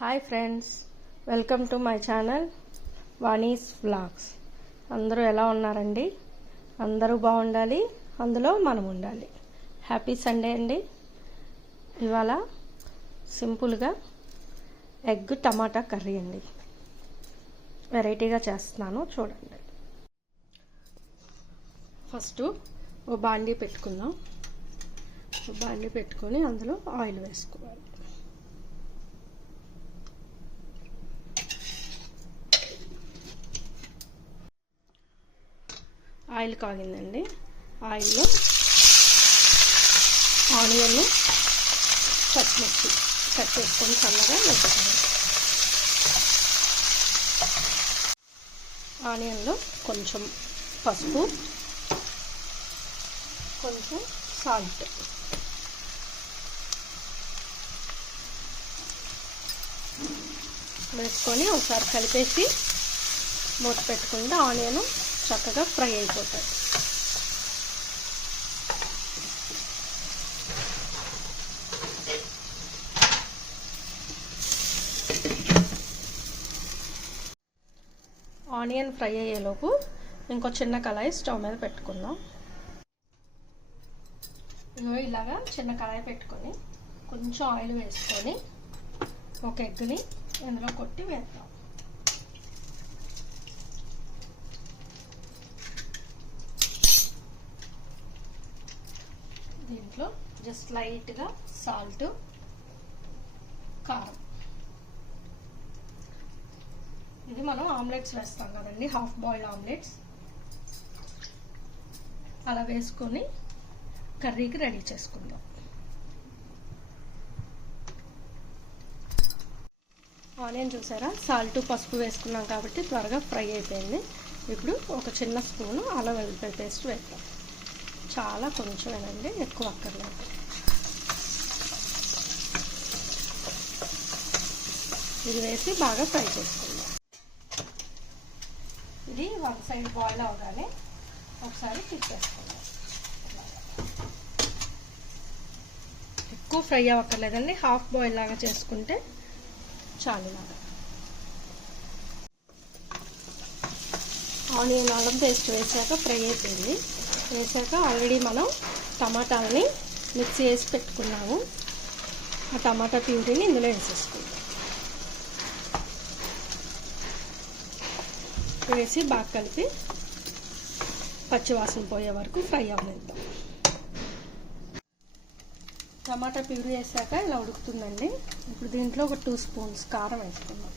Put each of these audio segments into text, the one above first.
Hi friends, welcome to my channel Vani's vlogs. అందరూ ఎలా ఉన్నారండి? అందరూ బాగుండాలి, అందులో మనం ఉండాలి. హ్యాపీ సండే అండి. ఇవాళ సింపుల్గా ఎగ్ టమాటా కర్రీ అండి, వెరైటీగా చేస్తున్నాను, చూడండి. ఫస్ట్ ఓ బాండీ పెట్టుకుందాం. బాండీ పెట్టుకొని అందులో ఆయిల్ వేసుకోవాలి. ఆయిల్ కాగిందండి. ఆయిల్లో ఆనియన్, పచ్చిమిర్చి కట్ చేసుకొని సన్నగా వేసుకోవాలి. ఆనియన్లో కొంచెం పసుపు, కొంచెం సాల్ట్ వేసుకొని ఒకసారి కలిపేసి మూత పెట్టుకుంటే ఆనియన్ చక్కగా ఫ్రై అయిపోతాయి. ఆనియన్ ఫ్రై అయ్యేలోపు ఇంకో చిన్న కళాయి స్టవ్ మీద పెట్టుకుందాం. ఇలాగా చిన్న కళాయి పెట్టుకొని కొంచెం ఆయిల్ వేసుకొని ఒక ఎగ్ని ఇందులో కొట్టి వేద్దాం. దీంట్లో జస్ట్ లైట్గా సాల్ట్, కారం, ఇది మనం ఆమ్లెట్స్ వేస్తాం కదండి, హాఫ్ బాయిల్డ్ ఆమ్లెట్స్, అలా వేసుకొని కర్రీకి రెడీ చేసుకుందాం. ఆనియన్ చూసారా, సాల్ట్ పసుపు వేసుకున్నాం కాబట్టి త్వరగా ఫ్రై అయిపోయింది. ఇప్పుడు ఒక చిన్న స్పూను అల్లం వెల్లుల్లి పేస్ట్ వేద్దాం. చాలా కొంచెమేనండి, ఎక్కువ అక్కర్లేదు. ఇది వేసి బాగా ఫ్రై చేసుకుందాం. ఇది వన్ సైడ్ బాయిల్ అవగానే ఒకసారి తిప్పేసుకుందాం. ఎక్కువ ఫ్రై అవ్వక్కర్లేదండి, హాఫ్ బాయిల్ లాగా చేసుకుంటే చాలు. లాగా ఆనియన్ అల్లం పేస్ట్ వేసాక ఫ్రై అయిపోయింది. వేసాక ఆల్రెడీ మనం టమాటాలని మిక్సీ వేసి పెట్టుకున్నాము. ఆ టమాటా ప్యూరీని ఇందులో వేసేసుకుందాం. వేసి బాగా కలిపి పచ్చివాసన పోయే వరకు ఫ్రై అవనిద్దాం. టమాటా ప్యూరీ వేసాక ఇలా ఉడుకుతుందండి. ఇప్పుడు దీంట్లో ఒక 2 స్పూన్స్ కారం వేసుకుందాం.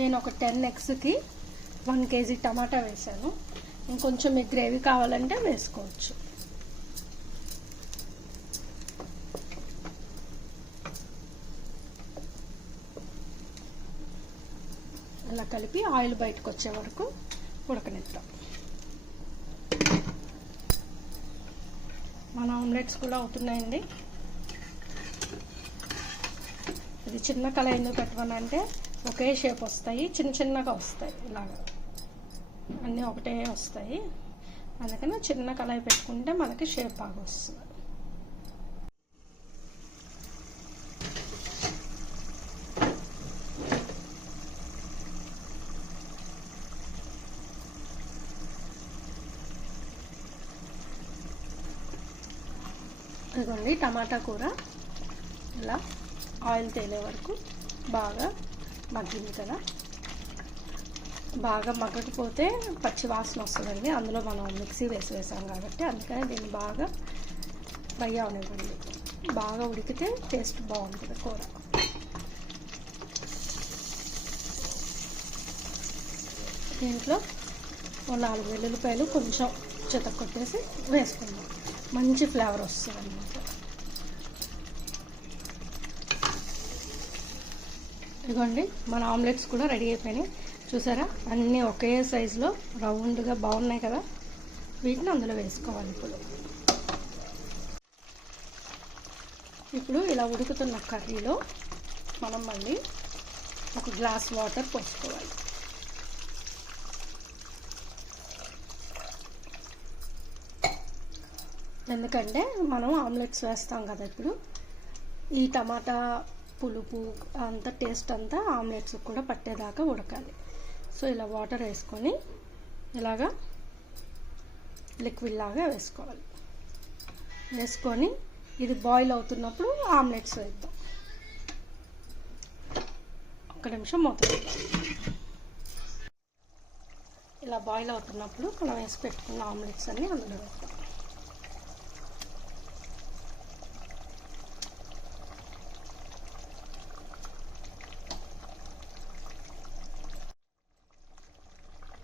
నేను ఒక 10 ఎగ్స్కి 1 కేజీ టమాటా వేసాను. ఇంకొంచెం మీకు గ్రేవీ కావాలంటే వేసుకోవచ్చు. అలా కలిపి ఆయిల్ బయటకు వచ్చే వరకు ఉడకనిద్దాం. మన ఆమ్లెట్స్ కూడా అవుతున్నాయండి. ఇది చిన్న కళాయి ఎందుకు పెట్టమనంటే ఒకే షేప్ వస్తాయి, చిన్న చిన్నగా వస్తాయి, ఇలాగా అన్నీ ఒకటే వస్తాయి. అందుకని చిన్న కళాయి పెట్టుకుంటే మనకి షేప్ బాగా వస్తుంది. ఇదిగోండి, టమాటా కూర ఇలా ఆయిల్ తేలే వరకు బాగా మగ్గింది కదా. బాగా మగ్గకపోతే పచ్చి వాసన వస్తుందండి. అందులో మనం మిక్సీ వేసాం కాబట్టి అందుకని దీన్ని బాగా ఫ్రై అవనివ్వండి. బాగా ఉడికితే టేస్ట్ బాగుంటుంది కూర. దీంట్లో 4 వెల్లుల్లిపాయలు కొంచెం చితక్కొట్టేసి వేసుకుందాం. మంచి ఫ్లేవర్ వస్తుంది అన్నమాట. ఇదిగోండి, మన ఆమ్లెట్స్ కూడా రెడీ అయిపోయినాయి. చూసారా, అన్నీ ఒకే సైజులో రౌండ్గా బాగున్నాయి కదా. వీటిని అందులో వేసుకోవాలి. ఇప్పుడు ఇలా ఉడుకుతున్న కర్రీలో మనం మళ్ళీ ఒక గ్లాస్ వాటర్ పోసుకోవాలి. ఎందుకంటే మనం ఆమ్లెట్స్ వేస్తాం కదా. ఇప్పుడు ఈ టమాటా పులుపు అంతా టేస్ట్ అంతా ఆమ్లెట్స్ కూడా పట్టేదాకా ఉడకాలి. సో ఇలా వాటర్ వేసుకొని ఇలాగా లిక్విడ్ లాగా వేసుకోవాలి. వేసుకొని ఇది బాయిల్ అవుతున్నప్పుడు ఆమ్లెట్స్ వేద్దాం. ఒక్క నిమిషం మూత వేద్దాం. ఇలా బాయిల్ అవుతున్నప్పుడు మనం వేసి పెట్టుకున్న ఆమ్లెట్స్ అన్నీ అందులో వేద్దాం.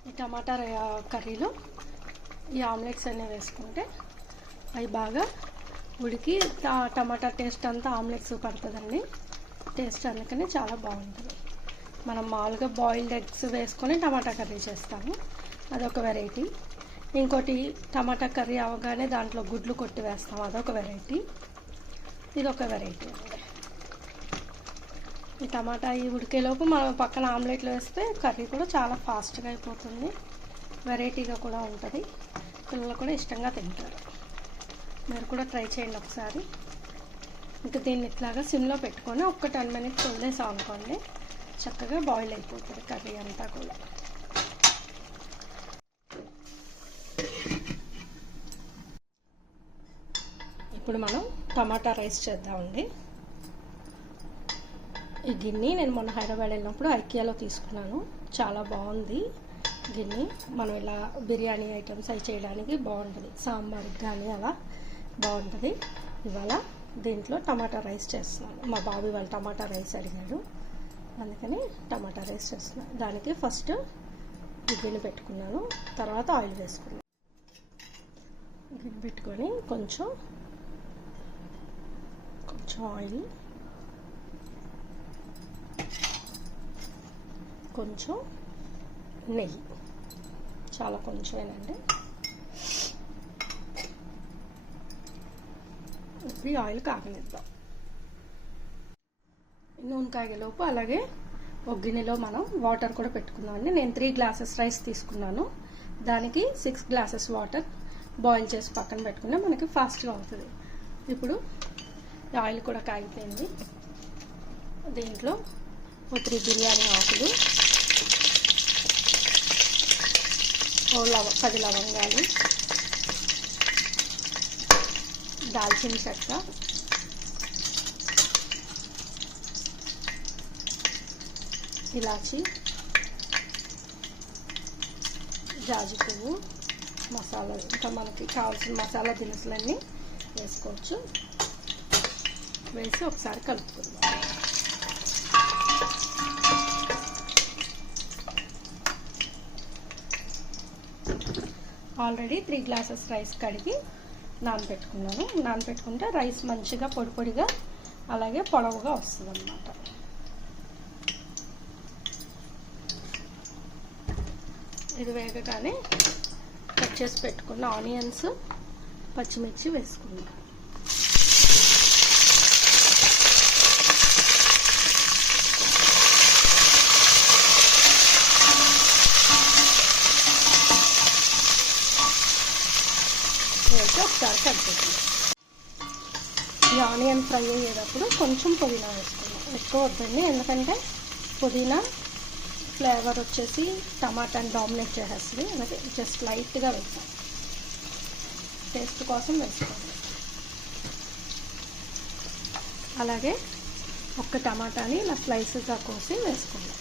ఈ టమాటా కర్రీలో ఈ ఆమ్లెట్స్ అన్నీ వేసుకుంటే అవి బాగా ఉడికి టమాటా టేస్ట్ అంతా ఆమ్లెట్స్ పడుతుందండి. టేస్ట్ అందుకని చాలా బాగుంటుంది. మనం మామూలుగా బాయిల్డ్ ఎగ్స్ వేసుకొని టమాటా కర్రీ చేస్తాము, అదొక వెరైటీ. ఇంకోటి టమాటా కర్రీ అవగానే దాంట్లో గుడ్లు కొట్టి వేస్తాము, అదొక వెరైటీ. ఇదొక వెరైటీ అండి. ఈ టమాటా ఈ ఉడికేలోపు మనం పక్కన ఆమ్లెట్లు వేస్తే కర్రీ కూడా చాలా ఫాస్ట్గా అయిపోతుంది, వెరైటీగా కూడా ఉంటుంది. పిల్లలు కూడా ఇష్టంగా తింటారు. మీరు కూడా ట్రై చేయండి ఒకసారి. ఇంకా దీన్ని ఇట్లాగా సిమ్లో పెట్టుకొని ఒక 10 minutes వదిలేసాం అనుకోండి, చక్కగా బాయిల్ అయిపోతుంది కర్రీ అంతా కూడా. ఇప్పుడు మనం టమాటా రైస్ చేద్దామండి. ఈ గిన్నె నేను మొన్న హైదరాబాద్ వెళ్ళినప్పుడు ఐకియాలో తీసుకున్నాను. చాలా బాగుంది గిన్నె. మనం ఇలా బిర్యానీ ఐటమ్స్ అవి చేయడానికి బాగుంటుంది, సాంబార్కి కానీ అలా బాగుంటుంది. ఇవాళ దీంట్లో టమాటా రైస్ చేస్తున్నాను. మా బాబు ఇవాళ టమాటా రైస్ అడిగాడు, అందుకని టమాటా రైస్ చేస్తున్నాను. దానికి ఫస్ట్ గిన్నె పెట్టుకున్నాను, తర్వాత ఆయిల్ వేసుకున్నాను. గిన్నె పెట్టుకొని కొంచెం ఆయిల్, కొంచెం నెయ్యి, చాలా కొంచెమేనండి. ఇప్పుడు ఆయిల్ కాగనిద్దాం. నూనె కాగేలోపు అలాగే ఒక గిన్నెలో మనం వాటర్ కూడా పెట్టుకున్నామండి. నేను 3 glasses రైస్ తీసుకున్నాను, దానికి 6 glasses వాటర్ బాయిల్ చేసి పక్కన పెట్టుకున్నా మనకి ఫాస్ట్గా అవుతుంది. ఇప్పుడు ఆయిల్ కూడా కాగిపోయింది. దీంట్లో 3 బిర్యానీ ఆకులు, 10 లవంగాలు, దాల్చిన చెక్క, ఇలాచి, జాజి పువ్వు, మసాలా, ఇంకా మనకి కావాల్సిన మసాలా దినుసులన్నీ వేసుకోవచ్చు. వేసి ఒకసారి కలుపుకుందాం. ఆల్రెడీ 3 glasses రైస్ కడిగి నానబెట్టుకున్నాను. నానబెట్టుకుంటే రైస్ మంచిగా పొడి పొడిగా అలాగే పొడవుగా వస్తుంది అన్నమాట. ఇది వేగగానే కట్ చేసి పెట్టుకున్న ఆనియన్స్, పచ్చిమిర్చి వేసుకున్నాం. ఒకసారి కట్ చేద్దాం. ఈ ఆనియన్ ఫ్రై అయ్యేటప్పుడు కొంచెం పుదీనా వేసుకున్నాం, ఎక్కువ వద్దండి, ఎందుకంటే పుదీనా ఫ్లేవర్ వచ్చేసి టమాటాని డామినేట్ చేసేస్తుంది. అలాగే జస్ట్ లైట్గా వేస్తాం, టేస్ట్ కోసం వేసుకోండి. అలాగే ఒక్క టమాటాని ఇలా స్లైసెస్గా కోసి వేసుకున్నాం.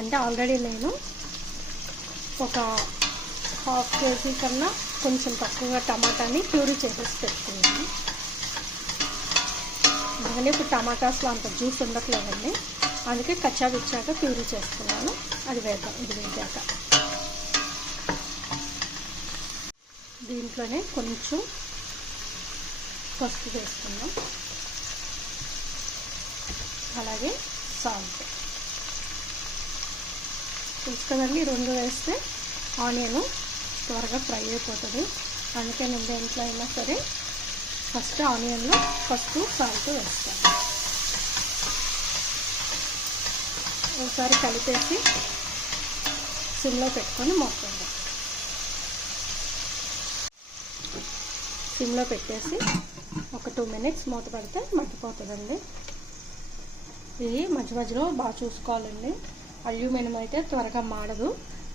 అంటే ఆల్రెడీ నేను ఒక 1/2 kg కన్నా కొంచెం తక్కువగా టమాటాని ప్యూరీ చేసేసి పెట్టుకున్నాను. అందుకని ఇప్పుడు టమాటాస్లో అంత జ్యూస్ ఉండట్లేదండి, అందుకే కచ్చా బిచ్చాక ప్యూరీ చేసుకున్నాను. అది వేద్దాం. ఇది వేగాక దీంట్లోనే కొంచెం పసుపు వేసుకుందాం, అలాగే సాల్ట్. తెలుసు కదండి, 2 వేస్తే ఆనియన్ త్వరగా ఫ్రై అయిపోతుంది. అందుకే నేను దేంట్లో అయినా సరే ఫస్ట్ ఆనియన్లో పసుపు సాల్ట్ వేస్తాను. ఒకసారి కలిపేసి సిమ్లో పెట్టుకొని మొత్తంగా సిమ్లో పెట్టేసి ఒక 2 minutes మూత పెడితే మగ్గిపోతుందండి. ఇది మధ్య మధ్యలో బాగా చూసుకోవాలండి. అల్యూమినియం అయితే త్వరగా మాడదు,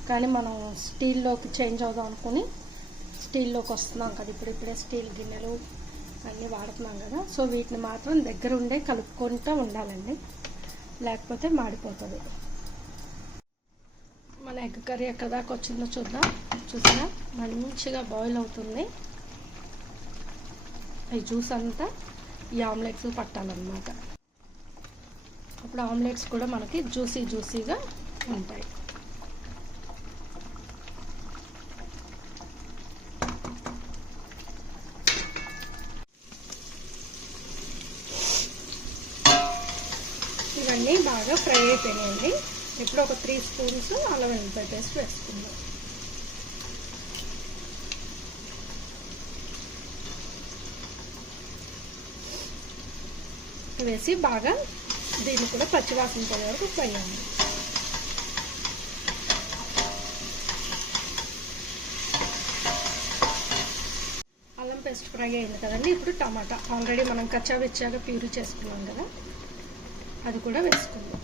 కానీ మనం స్టీల్లోకి చేంజ్ అవుదాం అనుకుని స్టీల్లోకి వస్తున్నాం కదా, ఇప్పుడే స్టీల్ గిన్నెలు అన్నీ వాడుతున్నాం కదా. సో వీటిని మాత్రం దగ్గర ఉండే కలుపుకుంటూ ఉండాలండి, లేకపోతే మాడిపోతుంది. మన ఎగ్ కర్రీ ఎక్కడ దాకా వచ్చిందో చూద్దాం. చూసినా మంచిగా బాయిల్ అవుతుంది. ఈ జ్యూస్ అంతా ఈ ఆమ్లెట్స్ పట్టాలన్నమాట. అప్పుడు ఆమ్లెట్స్ కూడా మనకి జ్యూసీగా ఉంటాయి. ఇవన్నీ బాగా ఫ్రై అయిపోయినాయండి. ఇప్పుడు ఒక 3 స్పూన్స్ అల్లం వెల్లుల్లి పేస్ట్ వేసుకుందాం. వేసి బాగా దీన్ని కూడా పచ్చివాసన పోయే వరకు ఫ్రై అయ్యింది. అల్లం పేస్ట్ ఫ్రై అయింది కదండి. ఇప్పుడు టమాటా ఆల్రెడీ మనం కచ్చాబిచ్చాగా ప్యూరీ చేసుకున్నాం కదా, అది కూడా వేసుకుందాం.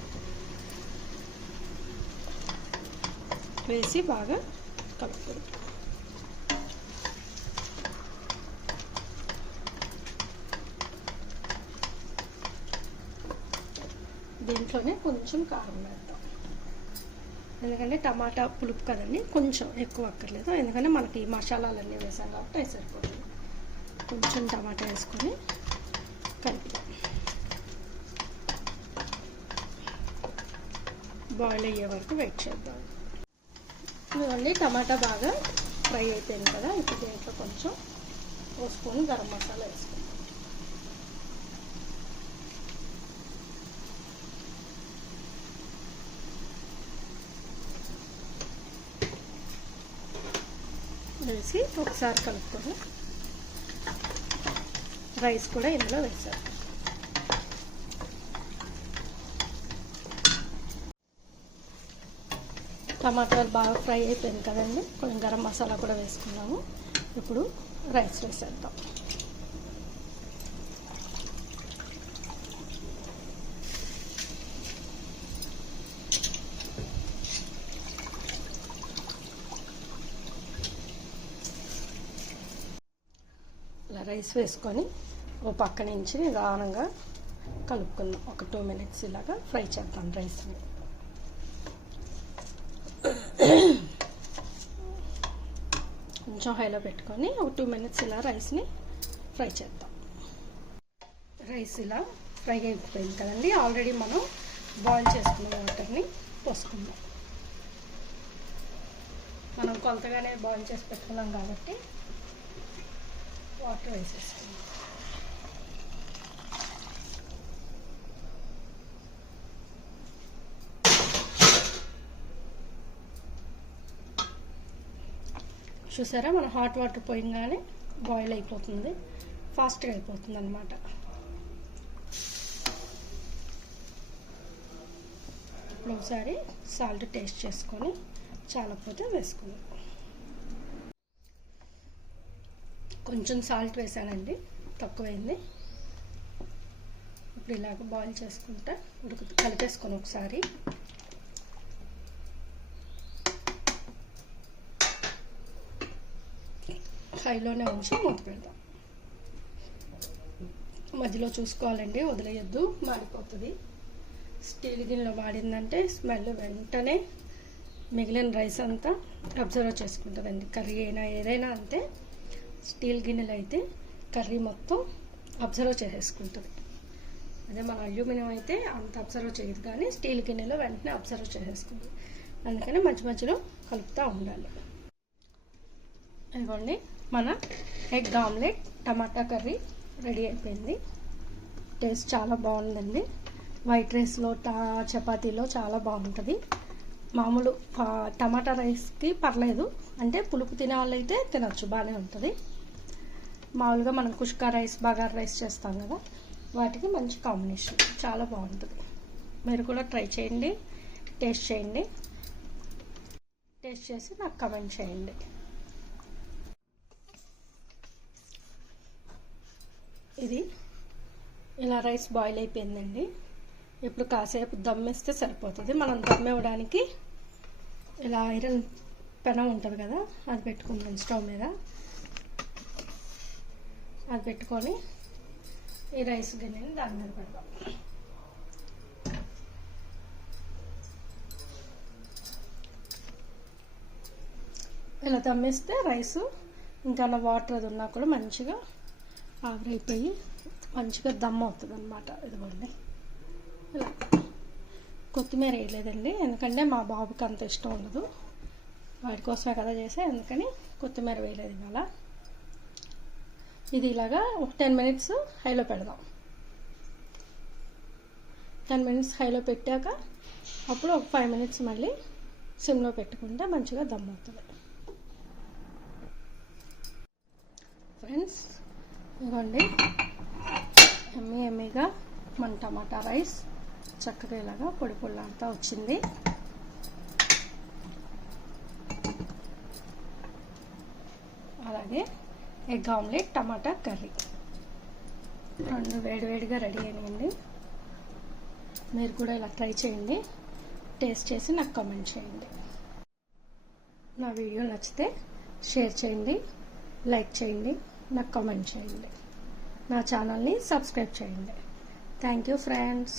వేసి బాగా కలుపుకుందాం. దీంట్లోనే కొంచెం కారం వేద్దాం, ఎందుకంటే టమాటా పులుపు కదండి, కొంచెం ఎక్కువ అక్కర్లేదు. ఎందుకంటే మనకి మసాలాలన్నీ వేసాం కాబట్టి అది సరిపోతుంది. కొంచెం టమాటా వేసుకొని కలుపుదాం. బాయిల్ అయ్యే వరకు వెయిట్ చేద్దాం. ఇవన్నీ టమాటా బాగా ఫ్రై అయిపోయింది కదా. ఇప్పుడు దీంట్లో కొంచెం ఒక స్పూన్ గరం మసాలా వేసుకుందాం. వేసి ఒకసారి కలుపుకొని రైస్ కూడా ఇందులో వేసారు. టమాటాలు బాగా ఫ్రై అయిపోయింది కదండి. కొంచెం గరం మసాలా కూడా వేసుకున్నాము. ఇప్పుడు రైస్ వేసేద్దాం. ఇలా రైస్ వేసుకొని ఓ పక్క నుంచి నిదానంగా కలుపుకుందాం. ఒక 2 minutes ఇలాగా ఫ్రై చేద్దాం రైస్ని. కొంచెం హైలో పెట్టుకొని ఒక 2 minutes ఇలా రైస్ని ఫ్రై చేద్దాం. రైస్ ఇలా ఫ్రై అయిపోయింది కదండి. ఆల్రెడీ మనం బాయిల్ చేసుకున్న వాటర్ని పోసుకుందాం. మనం కొలతగానే బాయిల్ చేసి పెట్టుకున్నాం కాబట్టి వాటర్ వేసేసుకుందాం. చూసారా, మనం హాట్ వాటర్ పోయంగానే బాయిల్ అయిపోతుంది, ఫాస్ట్గా అయిపోతుంది అన్నమాట. ఇప్పుడు ఒకసారి సాల్ట్ టేస్ట్ చేసుకొని చాలకపోతే వేసుకుందాం. కొంచెం సాల్ట్ వేసానండి, తక్కువైంది. ఇప్పుడు ఇలాగ బాయిల్ చేసుకుంటా కలిపేసుకొని ఒకసారి హైలోనే ఉంచి మూత పెడదాం. మధ్యలో చూసుకోవాలండి, వదిలేయద్దు, మాడిపోతుంది. స్టీల్ గిన్నెలో మాడిందంటే స్మెల్ వెంటనే మిగిలిన రైస్ అంతా అబ్జర్వ్ చేసుకుంటుందండి. కర్రీ అయినా ఏదైనా అంతే, స్టీల్ గిన్నెలు అయితే కర్రీ మొత్తం అబ్జర్వ్ చేసేసుకుంటుంది. అదే మన అల్యూమినియం అయితే అంత అబ్జర్వ్ చేయదు, కానీ స్టీల్ గిన్నెలో వెంటనే అబ్జర్వ్ చేసేసుకుంటుంది. అందుకని మధ్య మధ్యలో కలుపుతూ ఉండాలి. ఇదిగోండి, మన ఎగ్ ఆమ్లెట్ టమాటా కర్రీ రెడీ అయిపోయింది. టేస్ట్ చాలా బాగుందండి. వైట్ రైస్లో చపాతీలో చాలా బాగుంటుంది. మామూలు టమాటా రైస్కి పర్లేదు, అంటే పులుపు తినే వాళ్ళు అయితే తినచ్చు, బాగానే ఉంటుంది. మామూలుగా మనం కుష్కా రైస్, బగారా రైస్ చేస్తాం కదా, వాటికి మంచి కాంబినేషన్, చాలా బాగుంటుంది. మీరు కూడా ట్రై చేయండి, టేస్ట్ చేయండి. టేస్ట్ చేసి నాకు కమెంట్ చేయండి. ఇది ఇలా రైస్ బాయిల్ అయిపోయిందండి. ఇప్పుడు కాసేపు దమ్మేస్తే సరిపోతుంది. మనం దమ్ ఇవ్వడానికి ఇలా ఐరన్ పెనం ఉంటుంది కదా, అది పెట్టుకుందాం స్టవ్ మీద. అది పెట్టుకొని ఈ రైస్ గిన్నెని దాని మీద పెడదాం. ఇలా దమ్మేస్తే రైసు ఇంకా వాటర్ అది ఉన్నా కూడా మంచిగా ఆవిరైపోయి మంచిగా దమ్ అవుతుంది అన్నమాట. ఇదిగోండి ఇలా. కొత్తిమీర వేయలేదండి, ఎందుకంటే మా బాబుకి అంత ఇష్టం ఉండదు, వాడి కోసమే కదా చేసే, అందుకని కొత్తిమీర వేయలేదు ఇవాళ. ఇది ఇలాగా ఒక 10 మినిట్స్ హైలో పెడదాం. 10 మినిట్స్ హైలో పెట్టాక అప్పుడు ఒక 5 మినిట్స్ మళ్ళీ సిమ్లో పెట్టుకుంటే మంచిగా దమ్ అవుతుంది. ఫ్రెండ్స్ ఇదిగోండి, ఎమ్మీగా మన టమాటా రైస్ చక్కగా ఇలాగా పొడి పొడిలాడుతూ వచ్చింది. అలాగే ఎగ్ ఆమ్లెట్, టమాటా కర్రీ రెండు వేడివేడిగా రెడీ అయినాయండి. మీరు కూడా ఇలా ట్రై చేయండి, టేస్ట్ చేసి నాకు కామెంట్ చేయండి. నా వీడియో నచ్చితే షేర్ చేయండి, లైక్ చేయండి, నాకు కామెంట్ చేయండి. నా ఛానల్ని సబ్స్క్రైబ్ చేయండి. Thank you friends.